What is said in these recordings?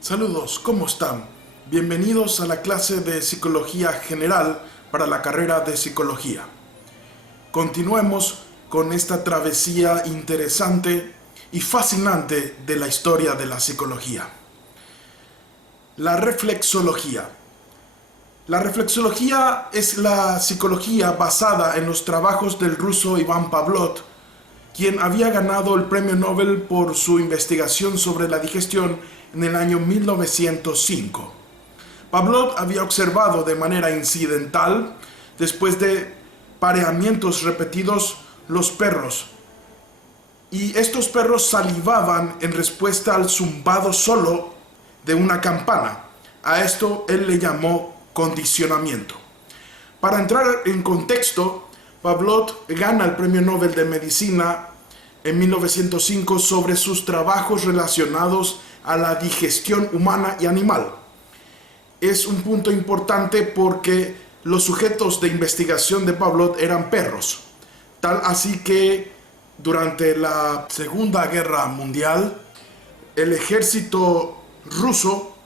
Saludos, ¿cómo están? Bienvenidos a la clase de Psicología General para la carrera de Psicología. Continuemos con esta travesía interesante y fascinante de la historia de la psicología. La reflexología. La reflexología es la psicología basada en los trabajos del ruso Ivan Pavlov, quien había ganado el premio Nobel por su investigación sobre la digestión en el año 1905. Pavlov había observado de manera incidental, después de pareamientos repetidos, los perros, y estos perros salivaban en respuesta al zumbado solo de una campana. A esto él le llamó condicionamiento. Para entrar en contexto, Pavlov gana el premio Nobel de Medicina en 1905 sobre sus trabajos relacionados a la digestión humana y animal. Es un punto importante porque los sujetos de investigación de Pavlov eran perros, tal así que durante la Segunda Guerra Mundial el ejército ruso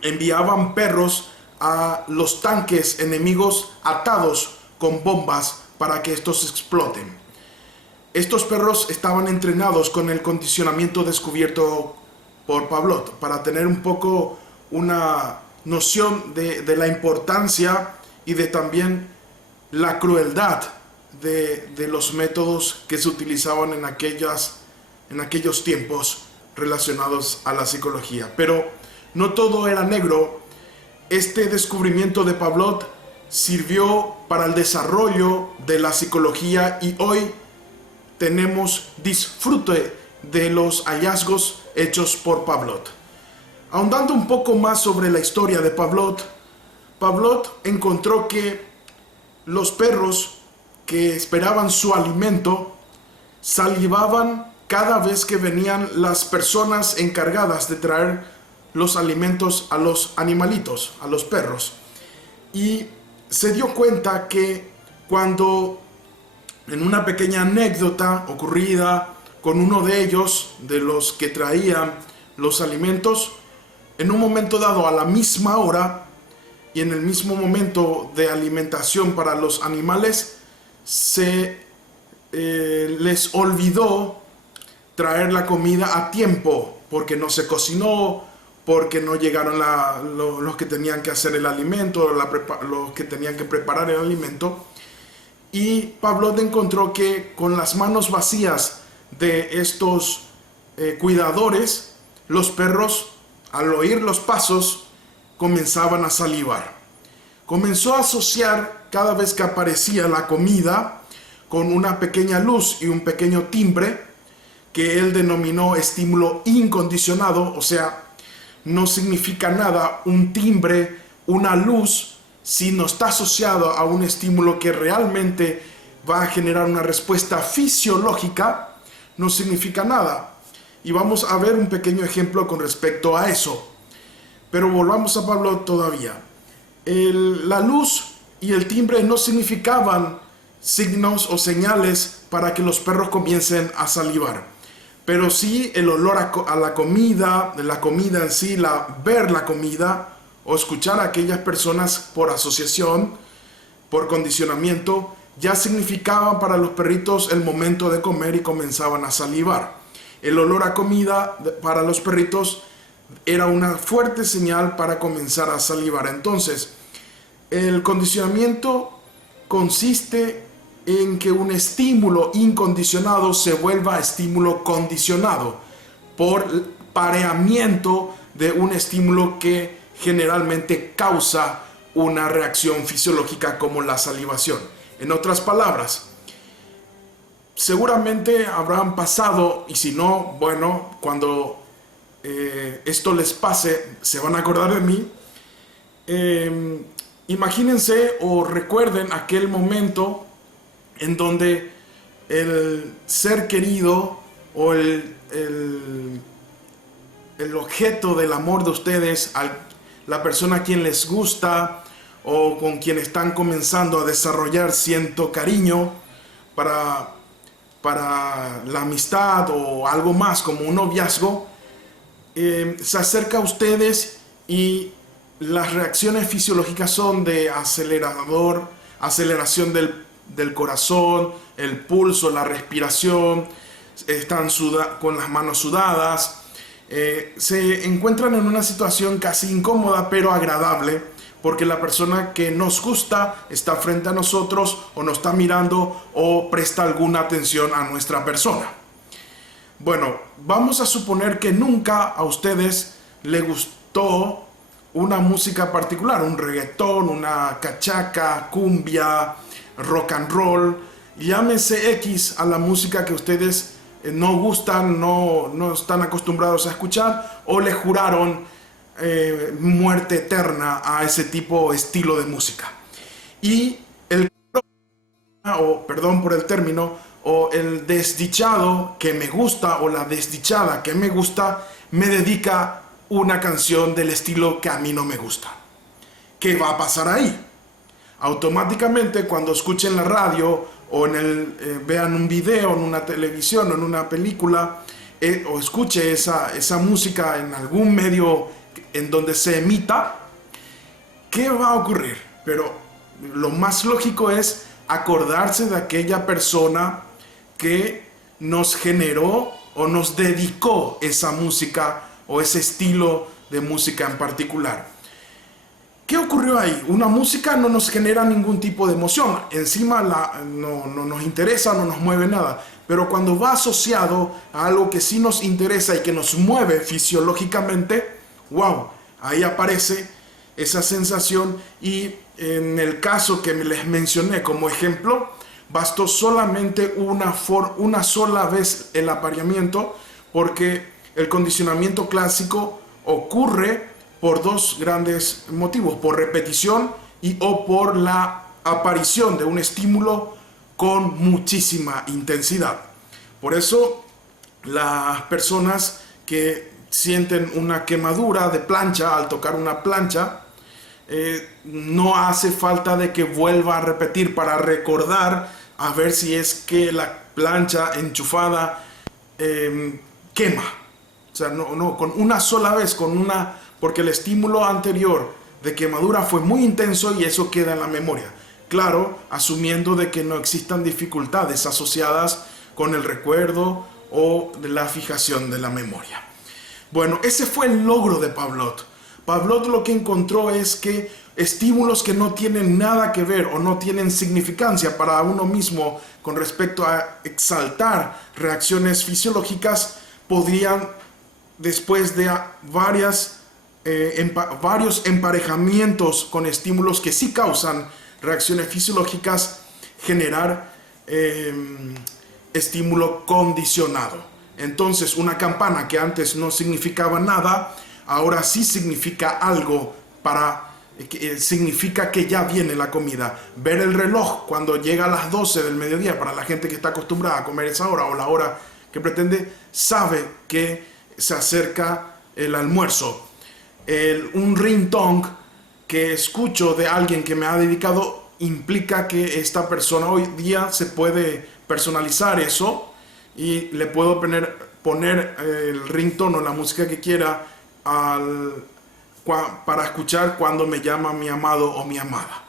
enviaban perros a los tanques enemigos atados con bombas para que estos exploten. Estos perros estaban entrenados con el condicionamiento descubierto por Pavlov para tener un poco una noción de la importancia y de también la crueldad de los métodos que se utilizaban en aquellos tiempos relacionados a la psicología. Pero no todo era negro. Este descubrimiento de Pavlov sirvió para el desarrollo de la psicología y hoy tenemos disfrute de los hallazgos hechos por Pavlov. Ahondando un poco más sobre la historia de Pavlov, Pavlov encontró que los perros que esperaban su alimento salivaban cada vez que venían las personas encargadas de traer los alimentos a los animalitos, a los perros. Y se dio cuenta que cuando en una pequeña anécdota ocurrida con uno de ellos, de los que traían los alimentos, en un momento dado a la misma hora y en el mismo momento de alimentación para los animales, se les olvidó traer la comida a tiempo, porque no se cocinó, porque no llegaron los que tenían que hacer el alimento, los que tenían que preparar el alimento. Y Pavlov encontró que con las manos vacías de estos cuidadores, los perros, al oír los pasos, comenzaban a salivar. Comenzó a asociar cada vez que aparecía la comida con una pequeña luz y un pequeño timbre que él denominó estímulo incondicionado. O sea, no significa nada un timbre, una luz, si no está asociado a un estímulo que realmente va a generar una respuesta fisiológica, no significa nada. Y vamos a ver un pequeño ejemplo con respecto a eso. Pero volvamos a Pavlov todavía. La luz y el timbre no significaban signos o señales para que los perros comiencen a salivar. Pero sí el olor a la comida en sí, ver la comida, o escuchar a aquellas personas por asociación, por condicionamiento, ya significaban para los perritos el momento de comer y comenzaban a salivar. El olor a comida para los perritos era una fuerte señal para comenzar a salivar. Entonces, el condicionamiento consiste en que un estímulo incondicionado se vuelva estímulo condicionado por pareamiento de un estímulo que generalmente causa una reacción fisiológica como la salivación. En otras palabras, seguramente habrán pasado, y si no, bueno, cuando esto les pase, se van a acordar de mí. Imagínense o recuerden aquel momento en donde el ser querido o el objeto del amor de ustedes, la persona a quien les gusta o con quien están comenzando a desarrollar cierto cariño para la amistad o algo más como un noviazgo, se acerca a ustedes y las reacciones fisiológicas son de aceleración del corazón, el pulso, la respiración, están con las manos sudadas, se encuentran en una situación casi incómoda pero agradable, porque la persona que nos gusta está frente a nosotros o nos está mirando o presta alguna atención a nuestra persona. Bueno, vamos a suponer que nunca a ustedes les gustó una música particular, un reggaetón, una cachaca, cumbia, rock and roll, llámese X a la música que ustedes no gustan, no están acostumbrados a escuchar, o le juraron muerte eterna a ese tipo estilo de música. Y perdón por el término, o el desdichado que me gusta o la desdichada que me gusta me dedica una canción del estilo que a mí no me gusta. ¿Qué va a pasar ahí? Automáticamente, cuando escuchen la radio o vean un video en una televisión o en una película, o escuche esa música en algún medio en donde se emita, ¿qué va a ocurrir? Pero lo más lógico es acordarse de aquella persona que nos generó o nos dedicó esa música o ese estilo de música en particular. ¿Qué ocurrió ahí? Una música no nos genera ningún tipo de emoción, encima no nos interesa, no nos mueve nada, pero cuando va asociado a algo que sí nos interesa y que nos mueve fisiológicamente, wow, ahí aparece esa sensación. Y en el caso que les mencioné como ejemplo, bastó solamente una sola vez el apareamiento, porque el condicionamiento clásico ocurre por dos grandes motivos: por repetición o por la aparición de un estímulo con muchísima intensidad. Por eso las personas que sienten una quemadura de plancha al tocar una plancha, no hace falta de que vuelva a repetir para recordar a ver si es que la plancha enchufada quema. O sea, no, con una sola vez, porque el estímulo anterior de quemadura fue muy intenso y eso queda en la memoria. Claro, asumiendo de que no existan dificultades asociadas con el recuerdo o de la fijación de la memoria. Bueno, ese fue el logro de Pavlov. Pavlov lo que encontró es que estímulos que no tienen nada que ver o no tienen significancia para uno mismo con respecto a exaltar reacciones fisiológicas podrían, después de varios emparejamientos con estímulos que sí causan reacciones fisiológicas, generar estímulo condicionado. Entonces, una campana que antes no significaba nada, ahora sí significa algo significa que ya viene la comida. Ver el reloj cuando llega a las 12 del mediodía, para la gente que está acostumbrada a comer esa hora o la hora que pretende, sabe que se acerca el almuerzo. Un ringtone que escucho de alguien que me ha dedicado implica que esta persona hoy día se puede personalizar eso y le puedo poner el ringtone o la música que quiera para escuchar cuando me llama mi amado o mi amada.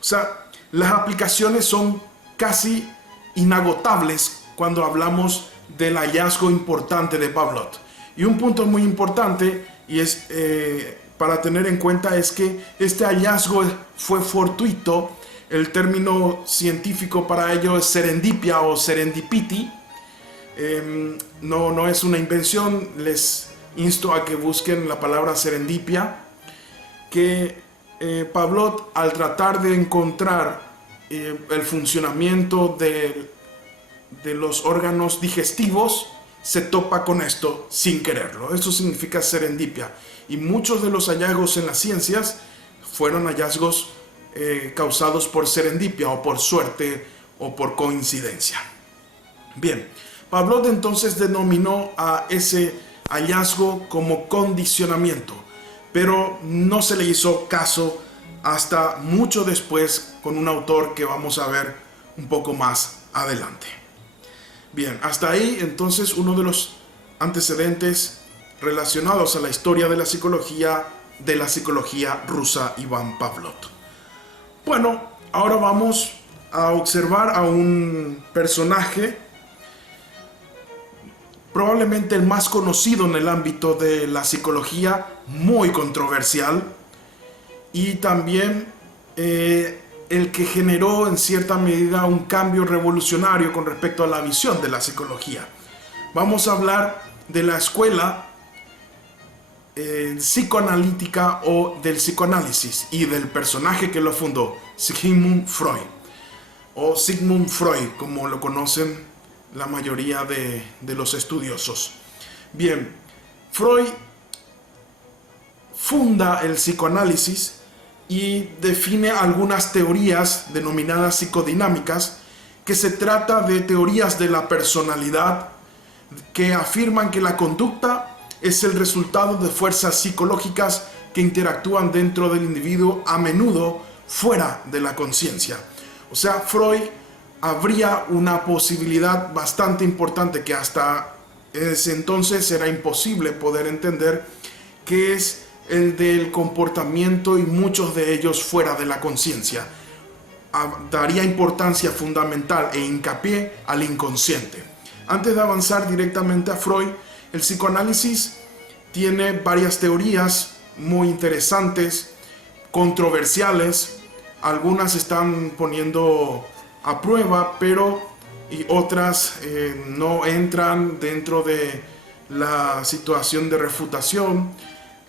O sea, las aplicaciones son casi inagotables cuando hablamos del hallazgo importante de Pavlov. Y un punto muy importante y es para tener en cuenta es que este hallazgo fue fortuito. El término científico para ello es serendipia o serendipity. No es una invención. Les insto a que busquen la palabra serendipia, que Pavlov, al tratar de encontrar el funcionamiento de los órganos digestivos, se topa con esto sin quererlo. Esto significa serendipia. Y muchos de los hallazgos en las ciencias fueron hallazgos causados por serendipia o por suerte o por coincidencia. Bien, Pavlov entonces denominó a ese hallazgo como condicionamiento, pero no se le hizo caso hasta mucho después con un autor que vamos a ver un poco más adelante. Bien, hasta ahí entonces uno de los antecedentes relacionados a la historia de la psicología rusa Iván Pavlov. Bueno, ahora vamos a observar a un personaje probablemente el más conocido en el ámbito de la psicología, muy controversial, y también el que generó en cierta medida un cambio revolucionario con respecto a la visión de la psicología. Vamos a hablar de la escuela psicoanalítica o del psicoanálisis y del personaje que lo fundó, Sigmund Freud, o Sigmund Freud, como lo conocen la mayoría de los estudiosos. Bien, Freud funda el psicoanálisis y define algunas teorías denominadas psicodinámicas, que se trata de teorías de la personalidad que afirman que la conducta es el resultado de fuerzas psicológicas que interactúan dentro del individuo, a menudo fuera de la conciencia. O sea, Freud habría una posibilidad bastante importante que hasta ese entonces era imposible poder entender, que es el del comportamiento y muchos de ellos fuera de la conciencia. Daría importancia fundamental e hincapié al inconsciente. Antes de avanzar directamente a Freud, el psicoanálisis tiene varias teorías muy interesantes, controversiales. Algunas están poniendo a prueba, pero y otras no entran dentro de la situación de refutación.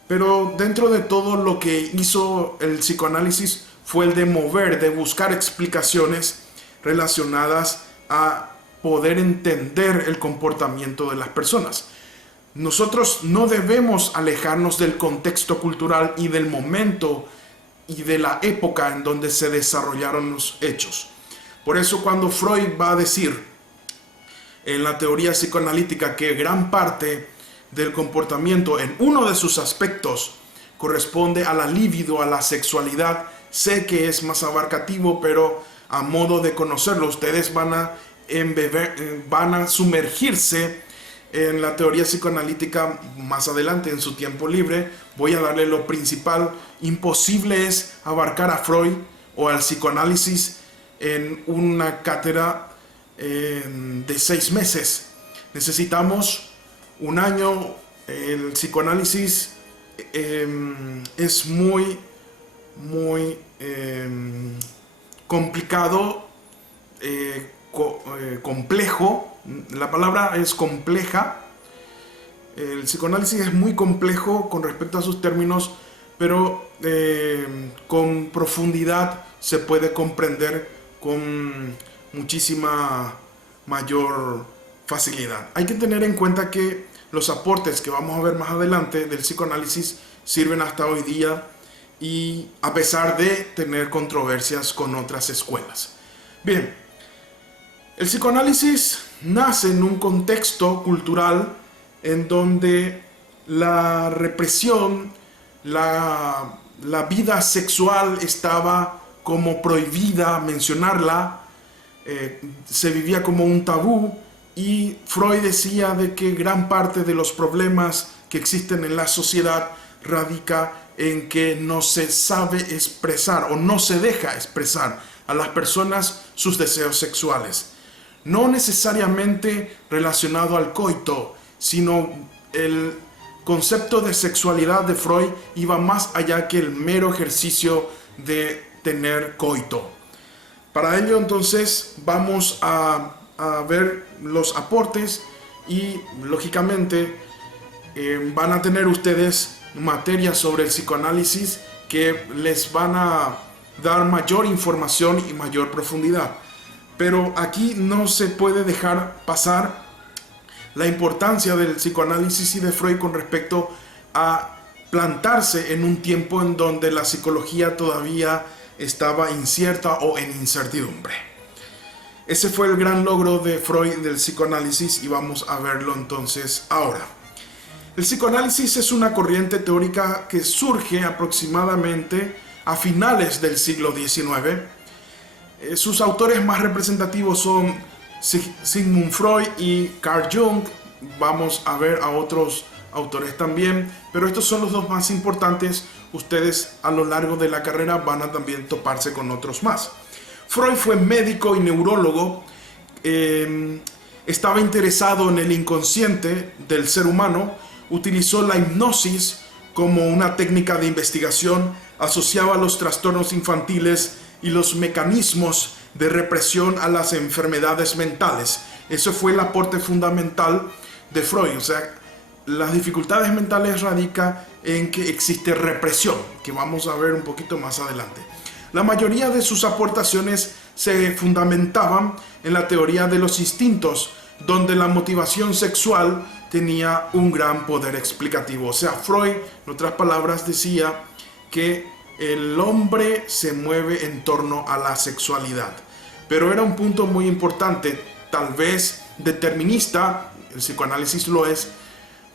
Pero dentro de todo, lo que hizo el psicoanálisis fue el de mover, de buscar explicaciones relacionadas a poder entender el comportamiento de las personas. Nosotros no debemos alejarnos del contexto cultural y del momento y de la época en donde se desarrollaron los hechos. Por eso, cuando Freud va a decir en la teoría psicoanalítica que gran parte del comportamiento en uno de sus aspectos corresponde a la libido, a la sexualidad, sé que es más abarcativo, pero a modo de conocerlo, ustedes van a sumergirse en la teoría psicoanalítica más adelante en su tiempo libre. Voy a darle lo principal. Imposible es abarcar a Freud o al psicoanálisis en una cátedra de 6 meses. Necesitamos un año. El psicoanálisis es muy complicado, complejo. La palabra es compleja. El psicoanálisis es muy complejo con respecto a sus términos, pero con profundidad se puede comprender con muchísima mayor facilidad. Hay que tener en cuenta que los aportes que vamos a ver más adelante del psicoanálisis sirven hasta hoy día, y a pesar de tener controversias con otras escuelas. Bien, el psicoanálisis nace en un contexto cultural en donde la represión, la vida sexual estaba como prohibida mencionarla, se vivía como un tabú, y Freud decía de que gran parte de los problemas que existen en la sociedad radica en que no se sabe expresar o no se deja expresar a las personas sus deseos sexuales. No necesariamente relacionado al coito, sino el concepto de sexualidad de Freud iba más allá que el mero ejercicio de tener coito. Para ello, entonces, vamos a ver los aportes y, lógicamente, van a tener ustedes materias sobre el psicoanálisis que les van a dar mayor información y mayor profundidad. Pero aquí no se puede dejar pasar la importancia del psicoanálisis y de Freud con respecto a plantarse en un tiempo en donde la psicología todavía estaba incierta o en incertidumbre. Ese fue el gran logro de Freud del psicoanálisis, y vamos a verlo entonces ahora. El psicoanálisis es una corriente teórica que surge aproximadamente a finales del siglo XIX. Sus autores más representativos son Sigmund Freud y Carl Jung. Vamos a ver a otros autores también, pero estos son los dos más importantes. Ustedes a lo largo de la carrera van a también toparse con otros más. Freud fue médico y neurólogo, estaba interesado en el inconsciente del ser humano, utilizó la hipnosis como una técnica de investigación, asociaba los trastornos infantiles y los mecanismos de represión a las enfermedades mentales. Eso fue el aporte fundamental de Freud. O sea, las dificultades mentales radican en que existe represión, que vamos a ver un poquito más adelante. La mayoría de sus aportaciones se fundamentaban en la teoría de los instintos, donde la motivación sexual tenía un gran poder explicativo. O sea, Freud, en otras palabras, decía que el hombre se mueve en torno a la sexualidad. Pero era un punto muy importante, tal vez determinista, el psicoanálisis lo es,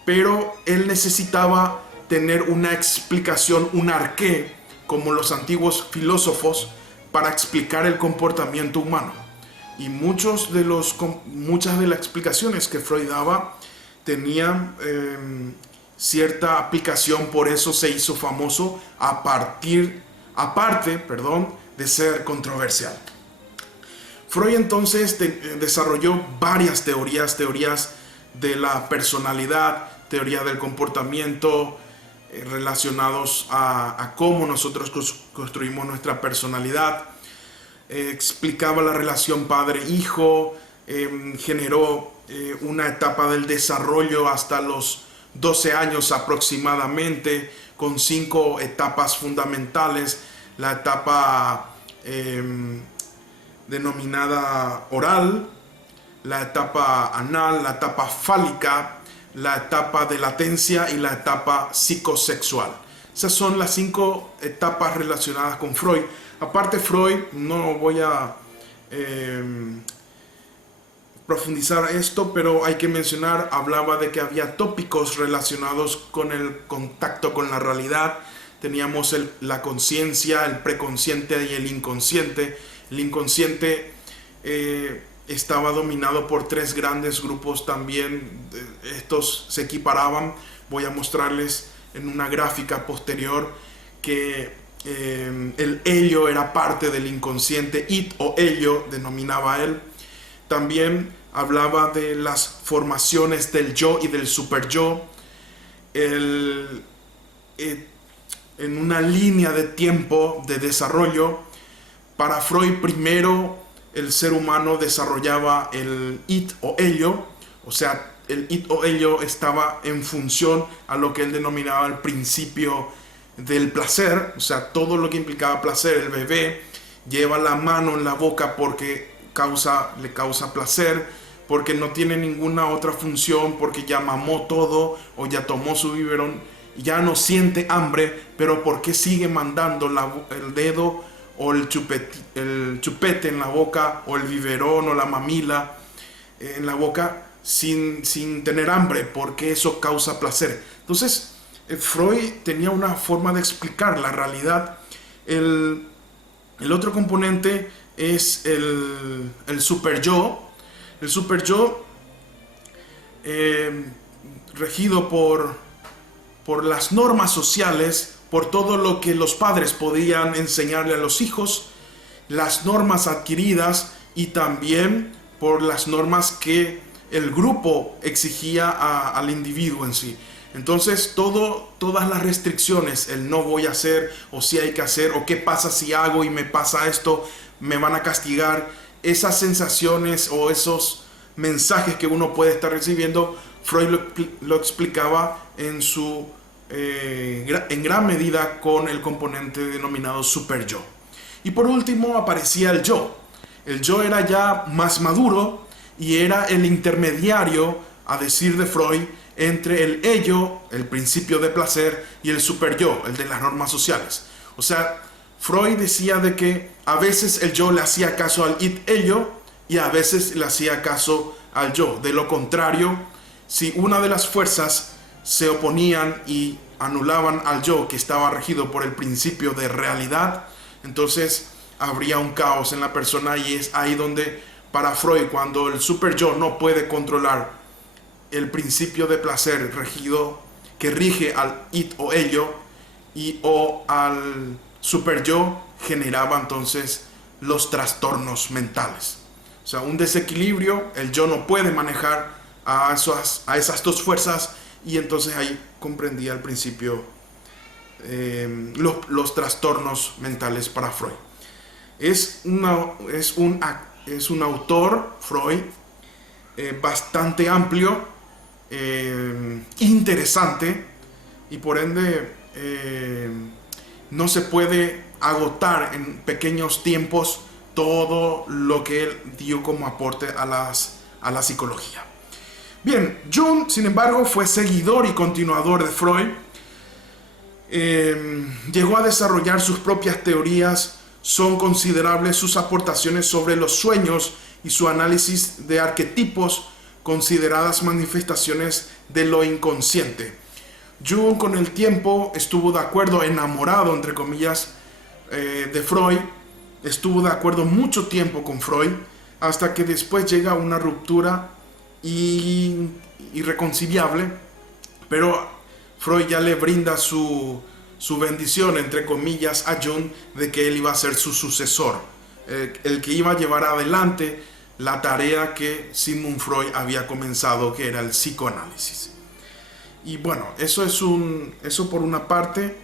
pero él necesitaba tener una explicación, un arqué, como los antiguos filósofos, para explicar el comportamiento humano. Y muchas de las explicaciones que Freud daba tenían cierta aplicación, por eso se hizo famoso aparte de ser controversial. Freud entonces desarrolló varias teorías de la personalidad, teoría del comportamiento, relacionados a cómo nosotros construimos nuestra personalidad. Explicaba la relación padre-hijo, generó una etapa del desarrollo hasta los 12 años aproximadamente, con 5 etapas fundamentales: la etapa denominada oral, la etapa anal, la etapa fálica, la etapa de latencia y la etapa psicosexual. Esas son las 5 etapas relacionadas con Freud. Aparte, Freud, no voy a profundizar esto, pero hay que mencionar, hablaba de que había tópicos relacionados con el contacto con la realidad. Teníamos la conciencia, el preconsciente y el inconsciente. El inconsciente estaba dominado por 3 grandes grupos también. Estos se equiparaban. Voy a mostrarles en una gráfica posterior que el ello era parte del inconsciente, id o ello denominaba él. También hablaba de las formaciones del yo y del superyo. En una línea de tiempo de desarrollo, para Freud primero el ser humano desarrollaba el id o ello, o sea, el id o ello estaba en función a lo que él denominaba el principio del placer, o sea, todo lo que implicaba placer. El bebé lleva la mano en la boca porque le causa placer, porque no tiene ninguna otra función, porque ya mamó todo o ya tomó su biberón, ya no siente hambre, pero porque sigue mandando el dedo o el chupete en la boca, o el biberón o la mamila en la boca sin tener hambre, porque eso causa placer. Entonces, Freud tenía una forma de explicar la realidad. El otro componente es el superyo. El superyo, regido por las normas sociales, por todo lo que los padres podían enseñarle a los hijos, las normas adquiridas y también por las normas que el grupo exigía al individuo en sí. Entonces todas las restricciones, el no voy a hacer, o si hay que hacer, o qué pasa si hago y me pasa esto, me van a castigar, esas sensaciones o esos mensajes que uno puede estar recibiendo, Freud lo explicaba en gran medida con el componente denominado superyo. Y por último aparecía el yo. El yo era ya más maduro y era el intermediario, a decir de Freud, entre el ello, el principio de placer, y el superyo, el de las normas sociales. O sea, Freud decía de que a veces el yo le hacía caso al id ello y a veces le hacía caso al yo. De lo contrario, si una de las fuerzas se oponían y anulaban al yo, que estaba regido por el principio de realidad, entonces habría un caos en la persona. Y es ahí donde, para Freud, cuando el superyo no puede controlar el principio de placer regido que rige al it o ello o al super yo, generaba entonces los trastornos mentales. O sea, un desequilibrio, el yo no puede manejar a esas dos fuerzas, y entonces ahí comprendía al principio los trastornos mentales para Freud. Es un autor, Freud, bastante amplio, interesante, y por ende no se puede agotar en pequeños tiempos todo lo que él dio como aporte a la psicología. Bien, Jung, sin embargo, fue seguidor y continuador de Freud. Llegó a desarrollar sus propias teorías. Son considerables sus aportaciones sobre los sueños y su análisis de arquetipos, consideradas manifestaciones de lo inconsciente. Jung, con el tiempo, estuvo de acuerdo, enamorado, entre comillas, de Freud. Estuvo de acuerdo mucho tiempo con Freud, hasta que después llega una ruptura irreconciliable, pero Freud ya le brinda su bendición, entre comillas, a Jung, de que él iba a ser su sucesor, el que iba a llevar adelante la tarea que Sigmund Freud había comenzado, que era el psicoanálisis. Y bueno, eso por una parte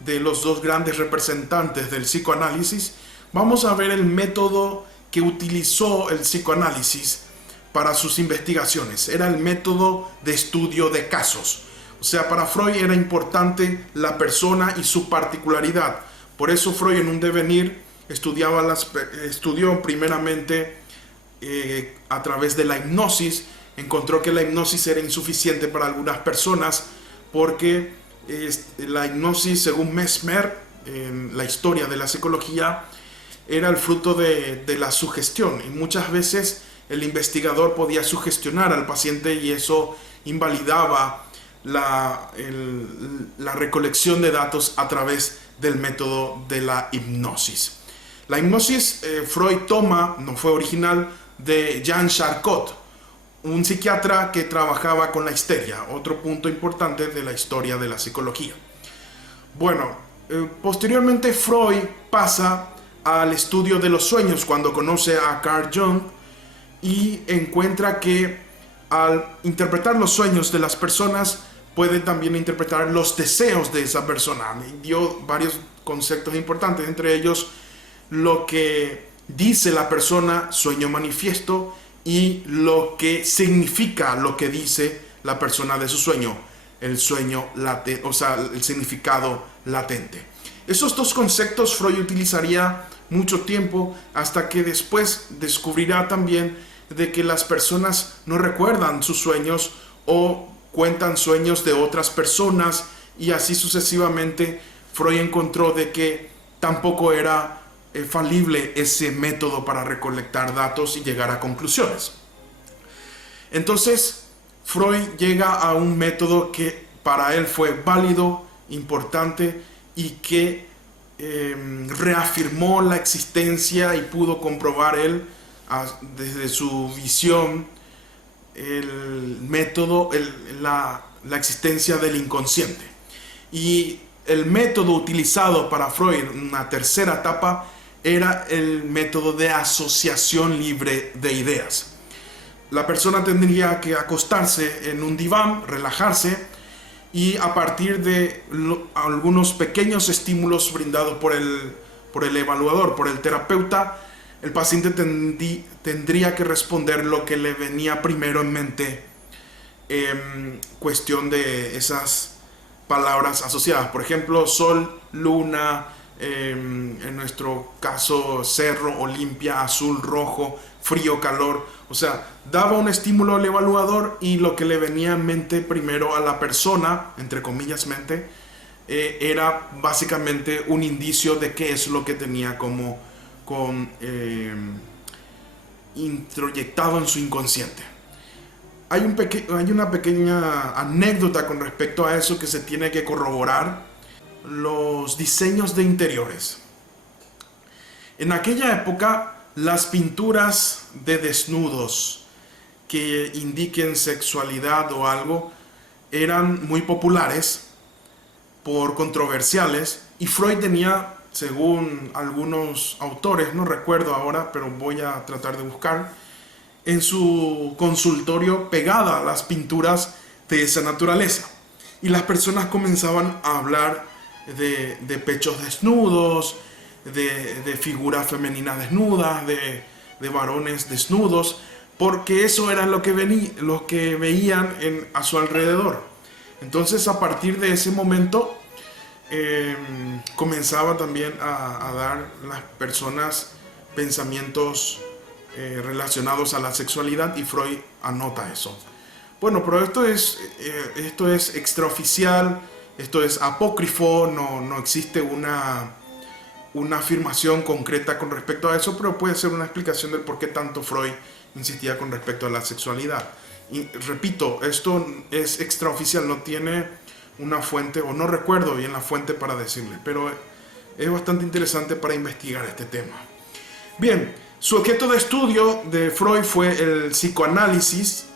de los dos grandes representantes del psicoanálisis. Vamos a ver el método que utilizó el psicoanálisis para sus investigaciones. Era el método de estudio de casos. O sea, para Freud era importante la persona y su particularidad. Por eso Freud, en un devenir, estudió primeramente a través de la hipnosis. Encontró que la hipnosis era insuficiente para algunas personas, porque la hipnosis, según Mesmer, en la historia de la psicología, era el fruto de la sugestión, y muchas veces el investigador podía sugestionar al paciente, y eso invalidaba la recolección de datos a través del método de la hipnosis. La hipnosis Freud toma, no fue original, de Jean Charcot, un psiquiatra que trabajaba con la histeria, otro punto importante de la historia de la psicología. Bueno, posteriormente Freud pasa al estudio de los sueños cuando conoce a Carl Jung, y encuentra que al interpretar los sueños de las personas puede también interpretar los deseos de esa persona. Dio varios conceptos importantes, entre ellos lo que dice la persona, sueño manifiesto, y lo que significa lo que dice la persona de su sueño, el sueño latente, o sea, el significado latente. Esos dos conceptos Freud utilizaría mucho tiempo, hasta que después descubrirá también de que las personas no recuerdan sus sueños o cuentan sueños de otras personas, y así sucesivamente. Freud encontró de que tampoco era falible ese método para recolectar datos y llegar a conclusiones. Entonces Freud llega a un método que para él fue válido, importante, y que reafirmó la existencia, y pudo comprobar él desde su visión el método, la existencia del inconsciente. Y el método utilizado para Freud en una tercera etapa era el método de asociación libre de ideas. La persona tendría que acostarse en un diván, relajarse, y a partir de algunos pequeños estímulos brindados por el evaluador, por el terapeuta, el paciente tendría que responder lo que le venía primero en mente, cuestión de esas palabras asociadas. Por ejemplo, sol, luna, en nuestro caso cerro, Olimpia, azul, rojo, frío, calor. O sea, daba un estímulo al evaluador, y lo que le venía en mente primero a la persona, entre comillas mente, era básicamente un indicio de qué es lo que tenía introyectado en su inconsciente. Hay una pequeña anécdota con respecto a eso que se tiene que corroborar: los diseños de interiores. En aquella época, las pinturas de desnudos que indiquen sexualidad o algo eran muy populares por controversiales, y Freud tenía, según algunos autores, no recuerdo ahora, pero voy a tratar de buscar, en su consultorio pegada a las pinturas de esa naturaleza. Y las personas comenzaban a hablar de pechos desnudos, de figuras femeninas desnudas, de varones desnudos, porque eso era lo que veían a su alrededor. Entonces, a partir de ese momento, comenzaba también a dar las personas pensamientos relacionados a la sexualidad, y Freud anota eso. Bueno, pero esto es extraoficial, esto es apócrifo, no existe una afirmación concreta con respecto a eso, pero puede ser una explicación del por qué tanto Freud insistía con respecto a la sexualidad. Y repito, esto es extraoficial, no tiene una fuente, o no recuerdo bien la fuente para decirle, pero es bastante interesante para investigar este tema. Bien, su objeto de estudio de Freud fue el psicoanálisis,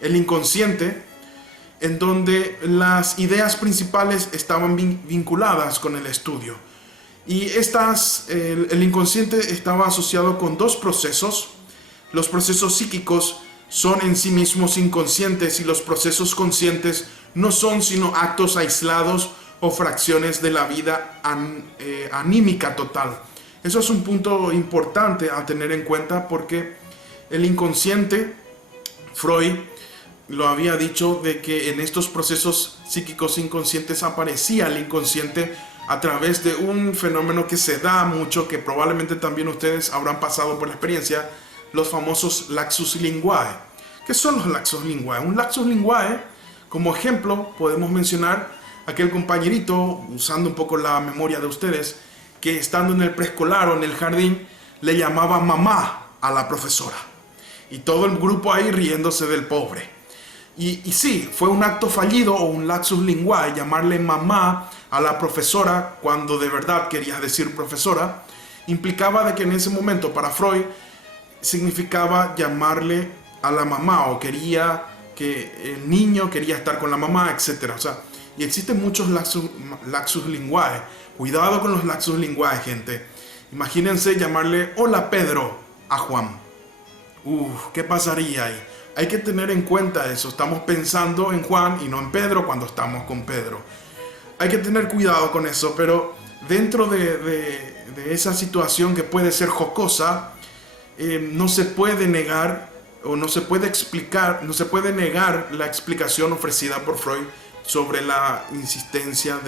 el inconsciente, en donde las ideas principales estaban vinculadas con el estudio. Y el inconsciente estaba asociado con dos procesos. Los procesos psíquicos son en sí mismos inconscientes, y los procesos conscientes no son sino actos aislados o fracciones de la vida anímica total. Eso es un punto importante a tener en cuenta, porque el inconsciente, Freud lo había dicho, de que en estos procesos psíquicos inconscientes aparecía el inconsciente a través de un fenómeno que se da mucho, que probablemente también ustedes habrán pasado por la experiencia, los famosos lapsus linguae. ¿Qué son los lapsus linguae? Un lapsus linguae, como ejemplo, podemos mencionar aquel compañerito, usando un poco la memoria de ustedes, que estando en el preescolar o en el jardín, le llamaba mamá a la profesora. Y todo el grupo ahí riéndose del pobre. Y sí, fue un acto fallido o un lapsus linguae, llamarle mamá a la profesora cuando de verdad querías decir profesora, implicaba de que en ese momento para Freud significaba llamarle a la mamá, o quería que el niño quería estar con la mamá, etc. O sea, y existen muchos lapsus linguae. Cuidado con los lapsus linguae, gente. Imagínense llamarle hola Pedro a Juan. ¿Qué pasaría ahí? Hay que tener en cuenta eso. Estamos pensando en Juan y no en Pedro cuando estamos con Pedro. Hay que tener cuidado con eso, pero dentro de esa situación que puede ser jocosa, no se puede negar o no se puede explicar, no se puede negar la explicación ofrecida por Freud sobre la existencia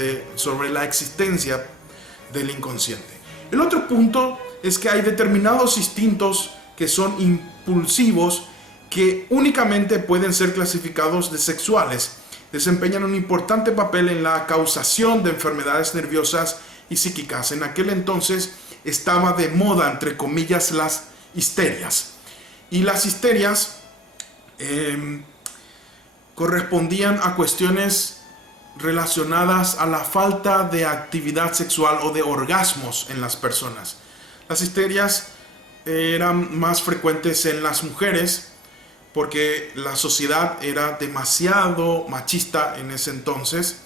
del inconsciente. El otro punto es que hay determinados instintos que son impulsivos, que únicamente pueden ser clasificados de sexuales. Desempeñan un importante papel en la causación de enfermedades nerviosas y psíquicas. En aquel entonces estaba de moda, entre comillas, las histerias. Y las histerias correspondían a cuestiones relacionadas a la falta de actividad sexual o de orgasmos en las personas. Las histerias eran más frecuentes en las mujeres porque la sociedad era demasiado machista en ese entonces,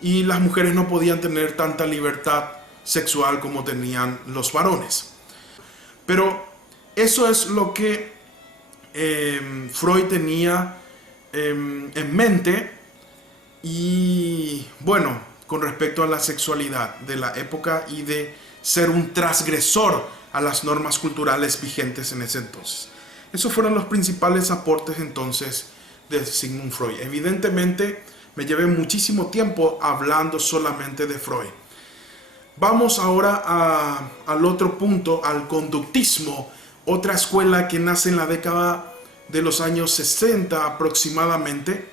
y las mujeres no podían tener tanta libertad sexual como tenían los varones. Pero eso es lo que Freud tenía en mente. Y bueno, con respecto a la sexualidad de la época y de ser un transgresor a las normas culturales vigentes en ese entonces. Esos fueron los principales aportes entonces de Sigmund Freud. Evidentemente me llevé muchísimo tiempo hablando solamente de Freud. Vamos ahora al otro punto, al conductismo, otra escuela que nace en la década de los años 60 aproximadamente.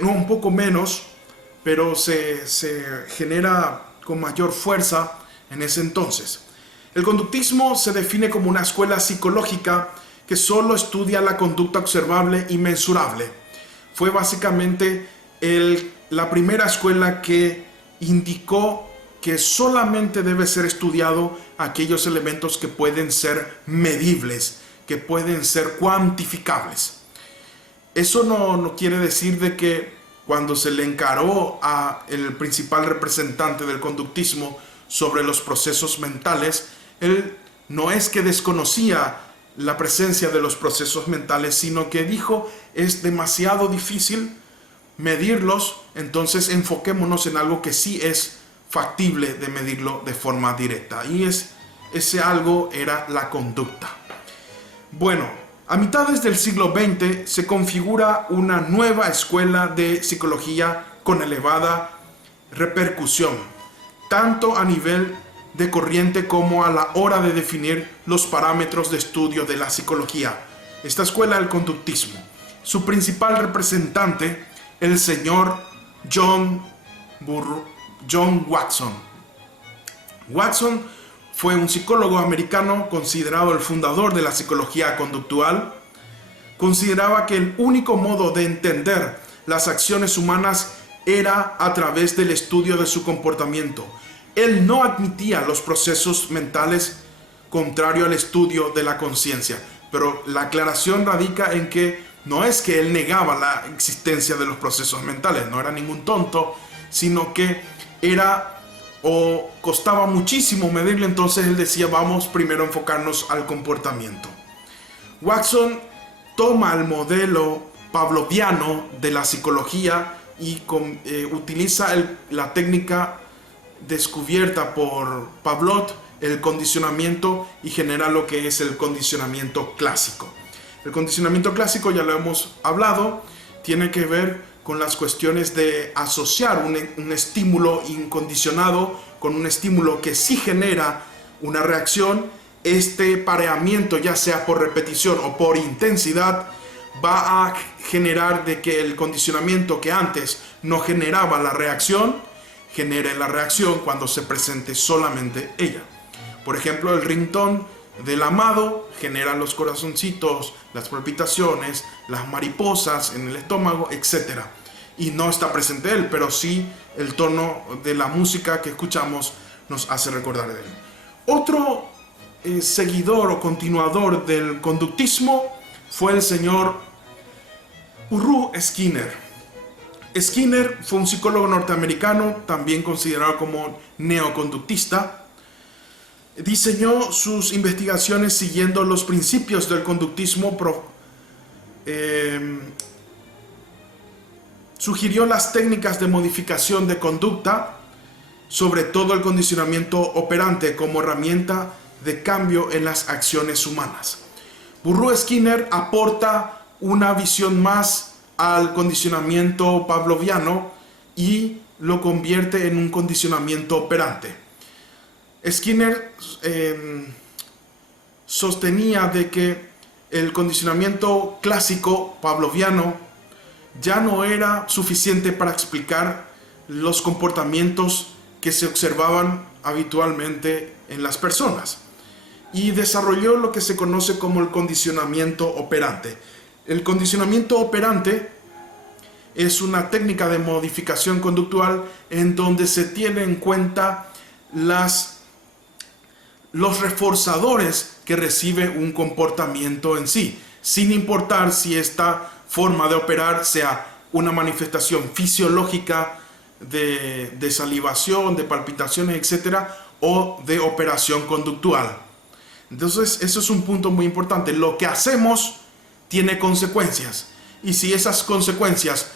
No, un poco menos, pero se genera con mayor fuerza en ese entonces. El conductismo se define como una escuela psicológica que solo estudia la conducta observable y mensurable. Fue básicamente la primera escuela que indicó que solamente debe ser estudiado aquellos elementos que pueden ser medibles, que pueden ser cuantificables. Eso no quiere decir de que cuando se le encaró a el principal representante del conductismo sobre los procesos mentales, él no es que desconocía la presencia de los procesos mentales, sino que dijo, es demasiado difícil medirlos, entonces enfoquémonos en algo que sí es factible de medirlo de forma directa. Y ese algo era la conducta. Bueno, a mitades del siglo XX se configura una nueva escuela de psicología con elevada repercusión, tanto a nivel de corriente como a la hora de definir los parámetros de estudio de la psicología. Esta escuela del conductismo. Su principal representante, el señor John Watson. Watson fue un psicólogo americano considerado el fundador de la psicología conductual. Consideraba que el único modo de entender las acciones humanas era a través del estudio de su comportamiento. Él no admitía los procesos mentales contrario al estudio de la conciencia, pero la aclaración radica en que no es que él negaba la existencia de los procesos mentales, no era ningún tonto, sino que costaba muchísimo medirle, entonces él decía, vamos primero a enfocarnos al comportamiento. Watson toma el modelo pavloviano de la psicología y utiliza la técnica descubierta por Pavlov, el condicionamiento, y genera lo que es el condicionamiento clásico. El condicionamiento clásico, ya lo hemos hablado, tiene que ver con las cuestiones de asociar un estímulo incondicionado con un estímulo que sí genera una reacción. Este pareamiento, ya sea por repetición o por intensidad, va a generar de que el condicionamiento que antes no generaba la reacción, genere la reacción cuando se presente solamente ella. Por ejemplo, el ringtone del amado genera los corazoncitos, las palpitaciones, las mariposas en el estómago, etc. Y no está presente él, pero sí el tono de la música que escuchamos nos hace recordar de él. Otro seguidor o continuador del conductismo fue el señor Ruth Skinner. Skinner fue un psicólogo norteamericano, también considerado como neoconductista. Diseñó sus investigaciones siguiendo los principios del conductismo. Sugirió las técnicas de modificación de conducta, sobre todo el condicionamiento operante como herramienta de cambio en las acciones humanas. Ruth Skinner aporta una visión más al condicionamiento pavloviano y lo convierte en un condicionamiento operante. Skinner sostenía de que el condicionamiento clásico pavloviano ya no era suficiente para explicar los comportamientos que se observaban habitualmente en las personas, y desarrolló lo que se conoce como el condicionamiento operante. El condicionamiento operante es una técnica de modificación conductual en donde se tiene en cuenta los reforzadores que recibe un comportamiento en sí, sin importar si esta forma de operar sea una manifestación fisiológica de salivación, de palpitaciones, etcétera, o de operación conductual. Entonces, eso es un punto muy importante. Lo que hacemos tiene consecuencias, y si esas consecuencias,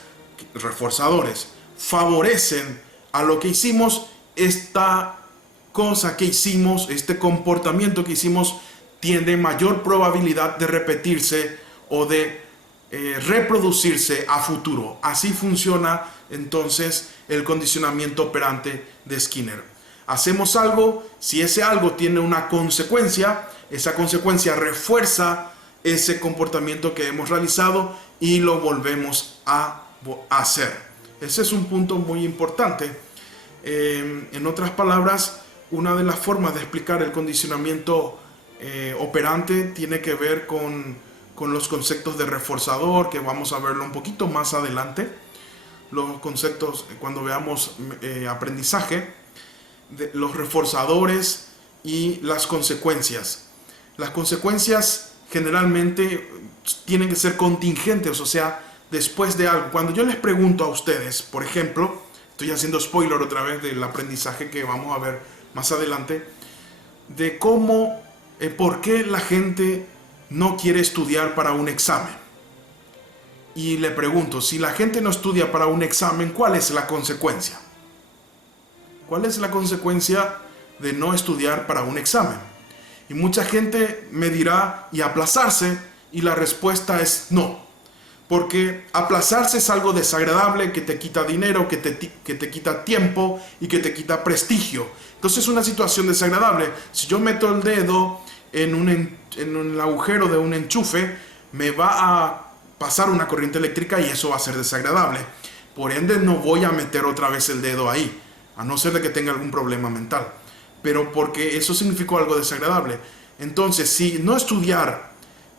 reforzadores, favorecen a lo que hicimos, esta cosa que hicimos, este comportamiento que hicimos, tiene mayor probabilidad de repetirse o de reproducirse a futuro. Así funciona entonces el condicionamiento operante de Skinner. Hacemos algo, si ese algo tiene una consecuencia, esa consecuencia refuerza ese comportamiento que hemos realizado y lo volvemos a hacer. Ese es un punto muy importante. En otras palabras, una de las formas de explicar el condicionamiento operante tiene que ver con los conceptos de reforzador, que vamos a verlo un poquito más adelante. Los conceptos, cuando veamos aprendizaje, de los reforzadores y las consecuencias. Las consecuencias generalmente tienen que ser contingentes, o sea, después de algo. Cuando yo les pregunto a ustedes, por ejemplo, estoy haciendo spoiler otra vez del aprendizaje que vamos a ver más adelante, de cómo, por qué la gente no quiere estudiar para un examen. Y le pregunto, si la gente no estudia para un examen, ¿cuál es la consecuencia? ¿Cuál es la consecuencia de no estudiar para un examen? Y mucha gente me dirá, ¿y aplazarse? Y la respuesta es no. Porque aplazarse es algo desagradable, que te quita dinero, que te quita tiempo y que te quita prestigio. Entonces es una situación desagradable. Si yo meto el dedo en un agujero de un enchufe, me va a pasar una corriente eléctrica y eso va a ser desagradable. Por ende, no voy a meter otra vez el dedo ahí, a no ser de que tenga algún problema mental. Pero porque eso significó algo desagradable. Entonces, si no estudiar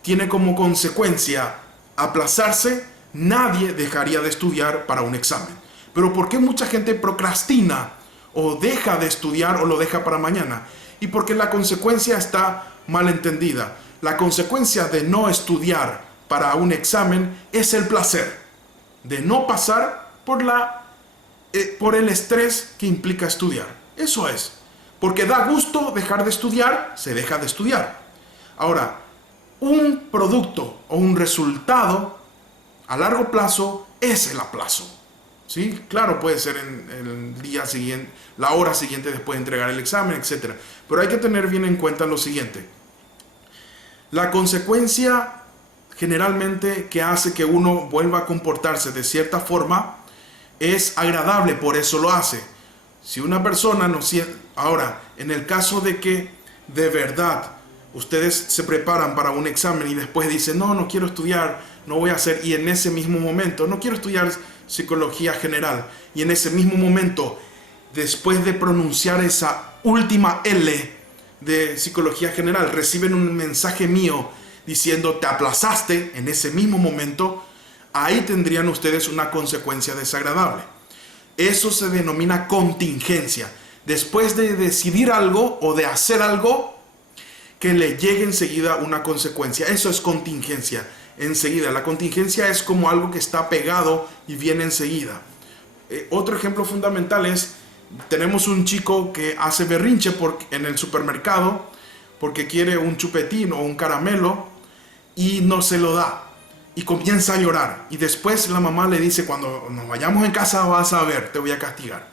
tiene como consecuencia aplazarse, nadie dejaría de estudiar para un examen. Pero ¿por qué mucha gente procrastina o deja de estudiar o lo deja para mañana? Y porque la consecuencia está mal entendida. La consecuencia de no estudiar para un examen es el placer de no pasar por el estrés que implica estudiar. Eso es. Porque da gusto dejar de estudiar, se deja de estudiar. Ahora, un producto o un resultado a largo plazo es el aplazo. ¿Sí? Claro, puede ser en el día siguiente, la hora siguiente después de entregar el examen, etc. Pero hay que tener bien en cuenta lo siguiente. La consecuencia generalmente que hace que uno vuelva a comportarse de cierta forma es agradable, por eso lo hace. Si una persona no siente... Ahora, en el caso de que de verdad ustedes se preparan para un examen y después dicen, no quiero estudiar, no voy a hacer, y en ese mismo momento, no quiero estudiar psicología general, y en ese mismo momento, después de pronunciar esa última L de psicología general, reciben un mensaje mío diciendo te aplazaste en ese mismo momento, ahí tendrían ustedes una consecuencia desagradable. Eso se denomina contingencia. Después de decidir algo o de hacer algo, que le llegue enseguida una consecuencia. Eso es contingencia. Enseguida. La contingencia es como algo que está pegado y viene enseguida. Otro ejemplo fundamental es, tenemos un chico que hace berrinche en el supermercado porque quiere un chupetín o un caramelo y no se lo da. Y comienza a llorar. Y después la mamá le dice, cuando nos vayamos en casa vas a ver, te voy a castigar.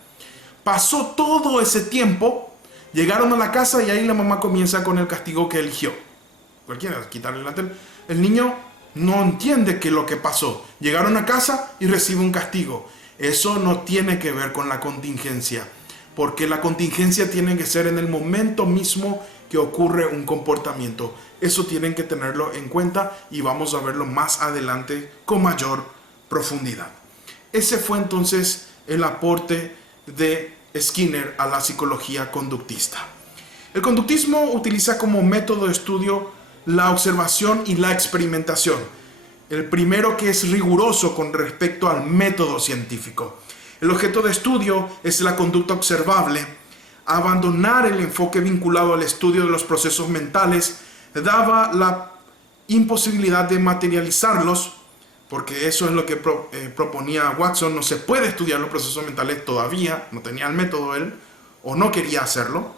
Pasó todo ese tiempo, llegaron a la casa y ahí la mamá comienza con el castigo que eligió. Cualquiera, quitarle la tele. El niño no entiende qué es lo que pasó. Llegaron a casa y recibe un castigo. Eso no tiene que ver con la contingencia, porque la contingencia tiene que ser en el momento mismo que ocurre un comportamiento. Eso tienen que tenerlo en cuenta y vamos a verlo más adelante con mayor profundidad. Ese fue entonces el aporte de Skinner a la psicología conductista. El conductismo utiliza como método de estudio la observación y la experimentación. El primero, que es riguroso con respecto al método científico. El objeto de estudio es la conducta observable. Abandonar el enfoque vinculado al estudio de los procesos mentales daba la imposibilidad de materializarlos, porque eso es lo que proponía Watson. No se puede estudiar los procesos mentales todavía, no tenía el método él, o no quería hacerlo,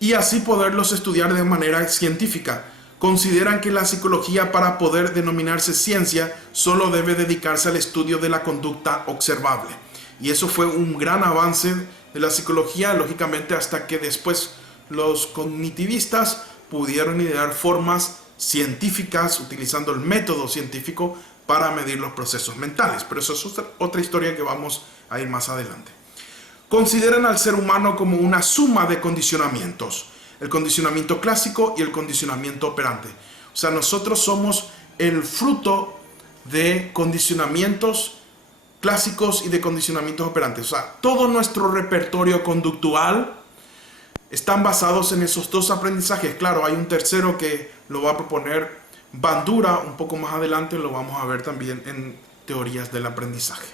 y así poderlos estudiar de manera científica. Consideran que la psicología, para poder denominarse ciencia, solo debe dedicarse al estudio de la conducta observable. Y eso fue un gran avance de la psicología, lógicamente, hasta que después los cognitivistas pudieron idear formas científicas, utilizando el método científico para medir los procesos mentales. Pero eso es otra historia que vamos a ir más adelante. Consideran al ser humano como una suma de condicionamientos. El condicionamiento clásico y el condicionamiento operante. O sea, nosotros somos el fruto de condicionamientos clásicos y de condicionamientos operantes. O sea, todo nuestro repertorio conductual están basados en esos dos aprendizajes. Claro, hay un tercero que lo va a proponer Bandura un poco más adelante, lo vamos a ver también en teorías del aprendizaje.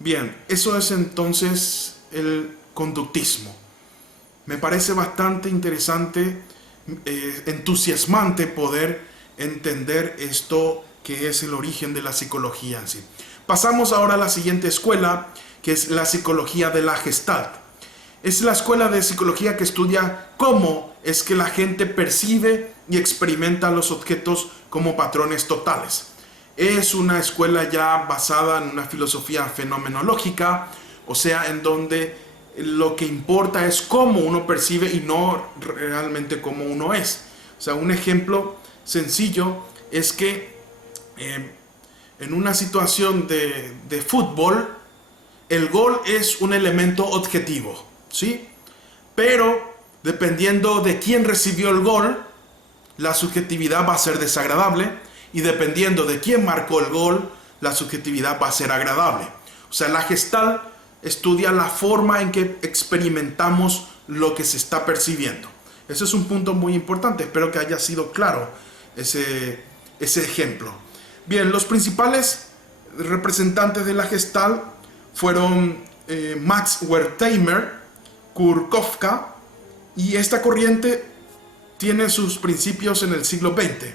Bien, eso es entonces el conductismo. Me parece bastante interesante, entusiasmante poder entender esto que es el origen de la psicología en sí. Pasamos ahora a la siguiente escuela, que es la psicología de la Gestalt. Es la escuela de psicología que estudia cómo es que la gente percibe y experimenta los objetos como patrones totales. Es una escuela ya basada en una filosofía fenomenológica, o sea, en donde lo que importa es cómo uno percibe y no realmente cómo uno es. O sea, un ejemplo sencillo es que en una situación de fútbol, el gol es un elemento objetivo, ¿sí? Pero dependiendo de quién recibió el gol, la subjetividad va a ser desagradable, y dependiendo de quién marcó el gol, la subjetividad va a ser agradable. O sea, la Gestalt estudia la forma en que experimentamos lo que se está percibiendo. Ese es un punto muy importante. Espero que haya sido claro ese ejemplo. Bien, los principales representantes de la Gestalt fueron Max Wertheimer, Kurt Kofka, y esta corriente tiene sus principios en el siglo XX.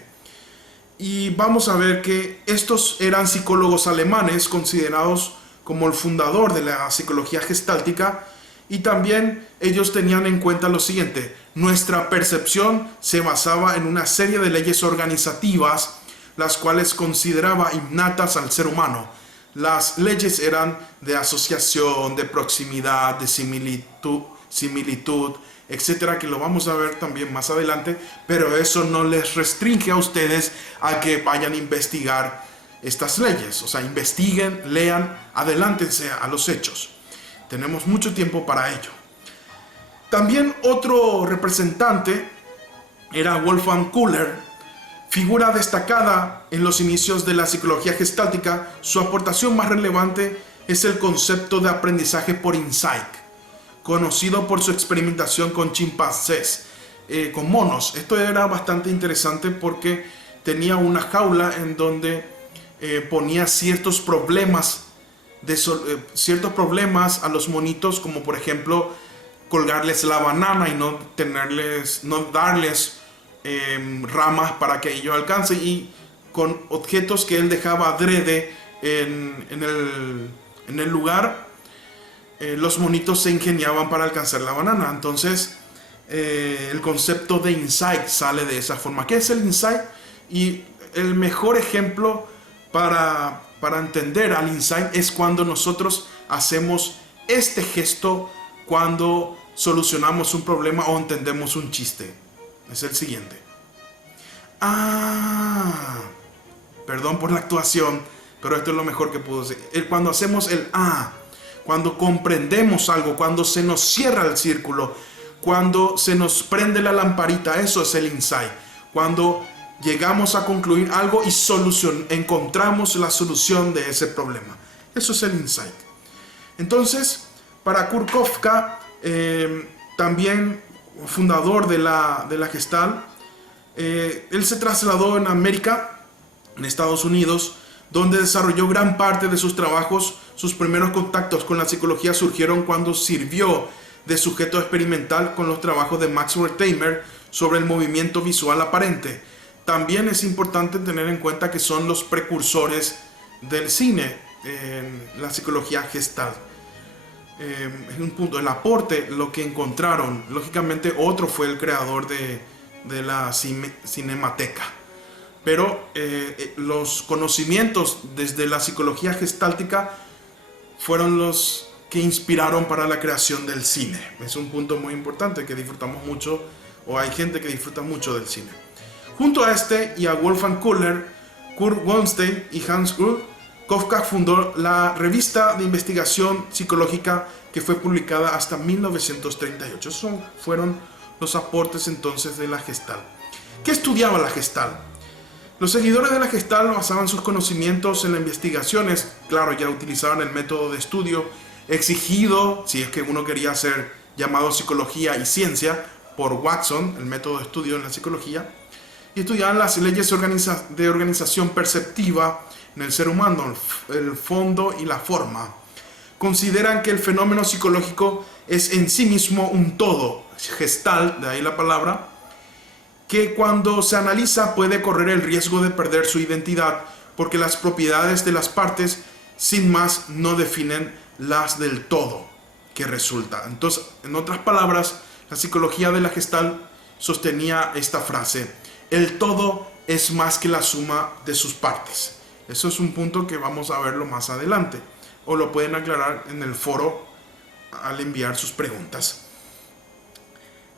Y vamos a ver que estos eran psicólogos alemanes considerados como el fundador de la psicología gestáltica, y también ellos tenían en cuenta lo siguiente: nuestra percepción se basaba en una serie de leyes organizativas, las cuales consideraba innatas al ser humano. Las leyes eran de asociación, de proximidad, de similitud, etcétera, que lo vamos a ver también más adelante, pero eso no les restringe a ustedes a que vayan a investigar estas leyes. O sea, investiguen, lean, adelántense a los hechos. Tenemos mucho tiempo para ello. También otro representante era Wolfgang Köhler, figura destacada en los inicios de la psicología gestáltica. Su aportación más relevante es el concepto de aprendizaje por insight, conocido por su experimentación con chimpancés, con monos. Esto era bastante interesante porque tenía una jaula en donde ponía ciertos problemas a los monitos, como por ejemplo colgarles la banana y no darles ramas para que ellos alcancen, y con objetos que él dejaba adrede en el lugar, los monitos se ingeniaban para alcanzar la banana. Entonces el concepto de insight sale de esa forma. ¿Qué es el insight? Y el mejor ejemplo para entender al insight es cuando nosotros hacemos este gesto cuando solucionamos un problema o entendemos un chiste. Es el siguiente. Perdón por la actuación, pero esto es lo mejor que puedo decir. Cuando hacemos cuando comprendemos algo, cuando se nos cierra el círculo, cuando se nos prende la lamparita, eso es el insight. Cuando llegamos a concluir algo y encontramos la solución de ese problema. Eso es el insight. Entonces, para Kurt Kofka, también fundador de la Gestalt, él se trasladó en América, en Estados Unidos, donde desarrolló gran parte de sus trabajos. Sus primeros contactos con la psicología surgieron cuando sirvió de sujeto experimental con los trabajos de Max Wertheimer sobre el movimiento visual aparente. También es importante tener en cuenta que son los precursores del cine en la psicología Gestalt. Es un punto, el aporte, lo que encontraron. Lógicamente otro fue el creador de la Cinemateca. Pero los conocimientos desde la psicología gestáltica fueron los que inspiraron para la creación del cine. Es un punto muy importante que disfrutamos mucho, o hay gente que disfruta mucho del cine. Junto a este y a Wolfgang Köhler, Kurt Wöhnstein y Hans Grund, Kofka fundó la revista de investigación psicológica que fue publicada hasta 1938. Esos fueron los aportes entonces de la Gestalt. ¿Qué estudiaba la Gestalt? Los seguidores de la Gestalt basaban sus conocimientos en las investigaciones. Claro, ya utilizaban el método de estudio exigido, si es que uno quería ser llamado psicología y ciencia, por Watson, el método de estudio en la psicología, y estudiaban las leyes de organización perceptiva en el ser humano, el fondo y la forma. Consideran que el fenómeno psicológico es en sí mismo un todo, Gestalt, de ahí la palabra, que cuando se analiza puede correr el riesgo de perder su identidad porque las propiedades de las partes sin más no definen las del todo que resulta. Entonces, en otras palabras, la psicología de la Gestalt sostenía esta frase: el todo es más que la suma de sus partes. Eso es un punto que vamos a verlo más adelante, o lo pueden aclarar en el foro al enviar sus preguntas.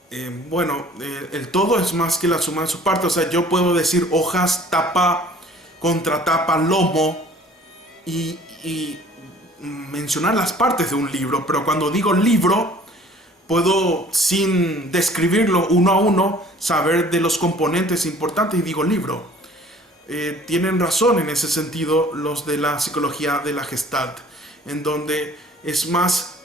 El todo es más que la suma de sus partes. O sea, yo puedo decir hojas, tapa, contratapa, lomo y mencionar las partes de un libro, pero cuando digo libro, puedo, sin describirlo uno a uno, saber de los componentes importantes y digo libro. Tienen razón en ese sentido los de la psicología de la Gestalt, en donde es más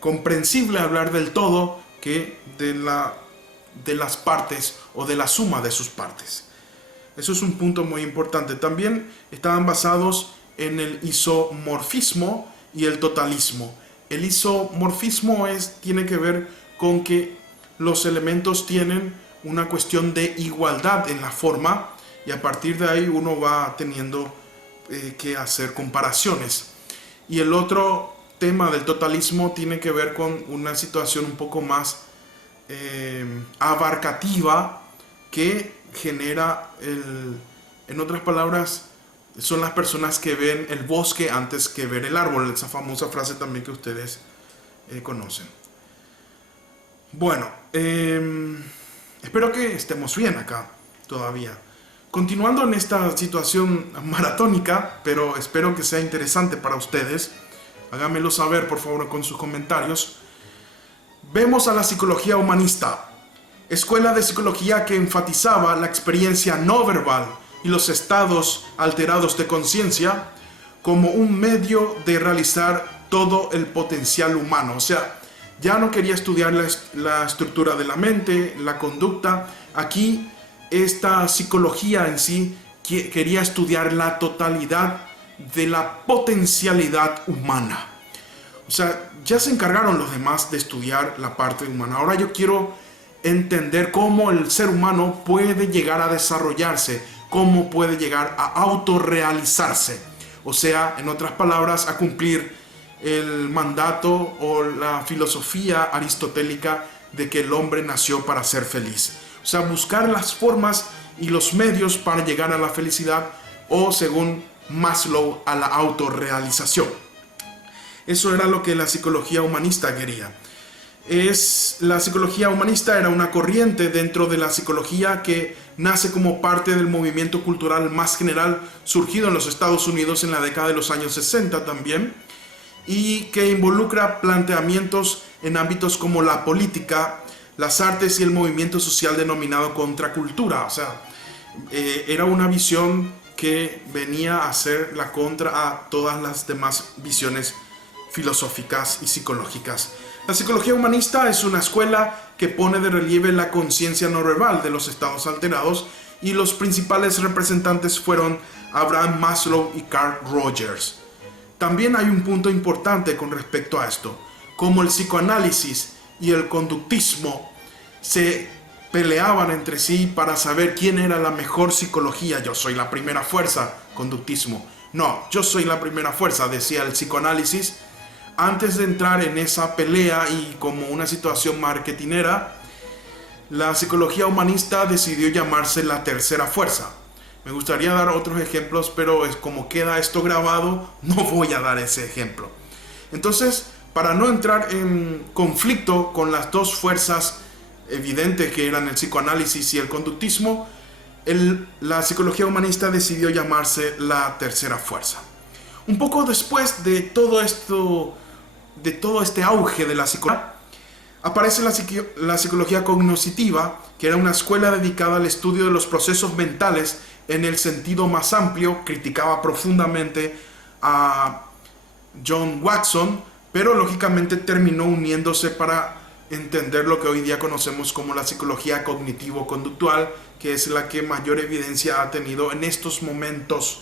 comprensible hablar del todo que de las partes o de la suma de sus partes. Eso es un punto muy importante. También estaban basados en el isomorfismo y el totalismo. El isomorfismo tiene que ver con que los elementos tienen una cuestión de igualdad en la forma y a partir de ahí uno va teniendo que hacer comparaciones. Y el otro tema del totalismo tiene que ver con una situación un poco más abarcativa que genera en otras palabras, son las personas que ven el bosque antes que ver el árbol, esa famosa frase también que ustedes conocen. Bueno, espero que estemos bien acá todavía. Continuando en esta situación maratónica, pero espero que sea interesante para ustedes, háganmelo saber por favor con sus comentarios. Vemos a la psicología humanista, escuela de psicología que enfatizaba la experiencia no verbal y los estados alterados de conciencia como un medio de realizar todo el potencial humano. O sea, ya no quería estudiar la estructura de la mente, la conducta. Aquí esta psicología en sí quería estudiar la totalidad de la potencialidad humana. O sea, ya se encargaron los demás de estudiar la parte humana. Ahora yo quiero entender cómo el ser humano puede llegar a desarrollarse, cómo puede llegar a autorrealizarse. O sea, en otras palabras, a cumplir el mandato o la filosofía aristotélica de que el hombre nació para ser feliz. O sea, buscar las formas y los medios para llegar a la felicidad o, según Maslow, a la autorrealización. Eso era lo que la psicología humanista quería. La psicología humanista era una corriente dentro de la psicología que nace como parte del movimiento cultural más general surgido en los Estados Unidos en la década de los años 60 también, y que involucra planteamientos en ámbitos como la política, las artes y el movimiento social denominado contracultura. O sea, era una visión que venía a ser la contra a todas las demás visiones filosóficas y psicológicas. La psicología humanista es una escuela que pone de relieve la conciencia no verbal de los estados alterados y los principales representantes fueron Abraham Maslow y Carl Rogers. También hay un punto importante con respecto a esto. Como el psicoanálisis y el conductismo se peleaban entre sí para saber quién era la mejor psicología. Yo soy la primera fuerza, conductismo. No, yo soy la primera fuerza, decía el psicoanálisis. Antes de entrar en esa pelea y como una situación marketinera, la psicología humanista decidió llamarse la tercera fuerza. Me gustaría dar otros ejemplos, pero como queda esto grabado, no voy a dar ese ejemplo. Entonces, para no entrar en conflicto con las dos fuerzas evidentes que eran el psicoanálisis y el conductismo, la psicología humanista decidió llamarse la tercera fuerza. Un poco después de todo este auge de la psicología, aparece la psicología cognoscitiva, que era una escuela dedicada al estudio de los procesos mentales en el sentido más amplio. Criticaba profundamente a John Watson, pero lógicamente terminó uniéndose para entender lo que hoy día conocemos como la psicología cognitivo-conductual, que es la que mayor evidencia ha tenido en estos momentos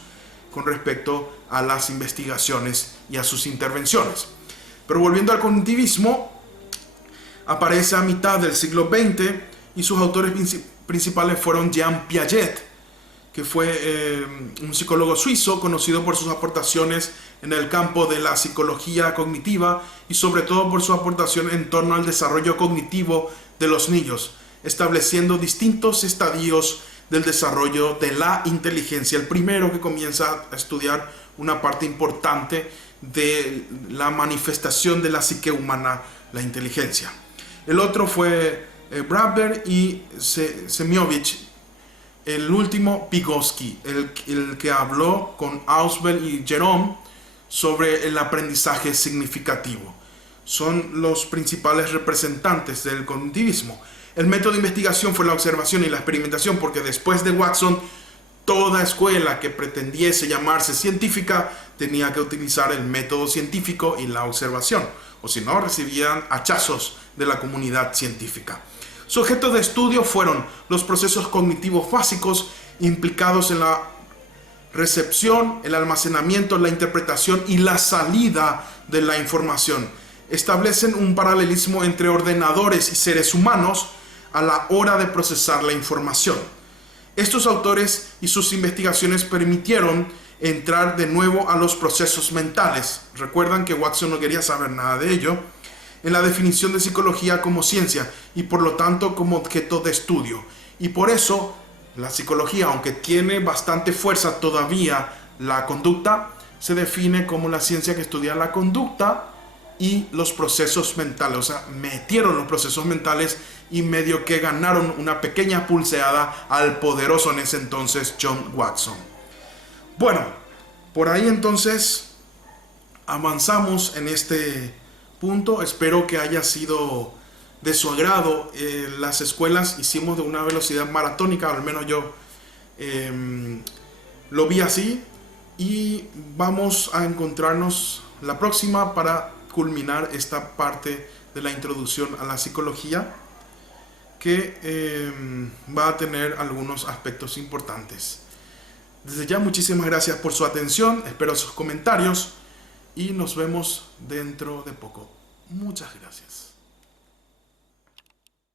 con respecto a las investigaciones y a sus intervenciones. Pero volviendo al cognitivismo, aparece a mitad del siglo XX y sus autores principales fueron Jean Piaget, que fue un psicólogo suizo conocido por sus aportaciones en el campo de la psicología cognitiva y sobre todo por su aportación en torno al desarrollo cognitivo de los niños, estableciendo distintos estadios del desarrollo de la inteligencia. El primero que comienza a estudiar una parte importante de la manifestación de la psique humana, la inteligencia. El otro fue Bradbury y Semionovich. El último, Vygotsky, el que habló con Ausubel y Jerome sobre el aprendizaje significativo. Son los principales representantes del cognitivismo. El método de investigación fue la observación y la experimentación, porque después de Watson, toda escuela que pretendiese llamarse científica tenía que utilizar el método científico y la observación, o si no, recibían hachazos de la comunidad científica. Su objeto de estudio fueron los procesos cognitivos básicos implicados en la recepción, el almacenamiento, la interpretación y la salida de la información. Establecen un paralelismo entre ordenadores y seres humanos a la hora de procesar la información. Estos autores y sus investigaciones permitieron entrar de nuevo a los procesos mentales. Recuerdan que Watson no quería saber nada de ello. En la definición de psicología como ciencia y por lo tanto como objeto de estudio. Y por eso la psicología, aunque tiene bastante fuerza todavía la conducta, se define como la ciencia que estudia la conducta y los procesos mentales. O sea, metieron los procesos mentales y medio que ganaron una pequeña pulseada al poderoso en ese entonces John Watson. Bueno, por ahí entonces avanzamos en este punto. Espero que haya sido de su agrado. Las escuelas hicimos de una velocidad maratónica, al menos yo lo vi así, y vamos a encontrarnos la próxima para culminar esta parte de la introducción a la psicología, que va a tener algunos aspectos importantes. Desde ya, muchísimas gracias por su atención, espero sus comentarios y nos vemos dentro de poco. Muchas gracias.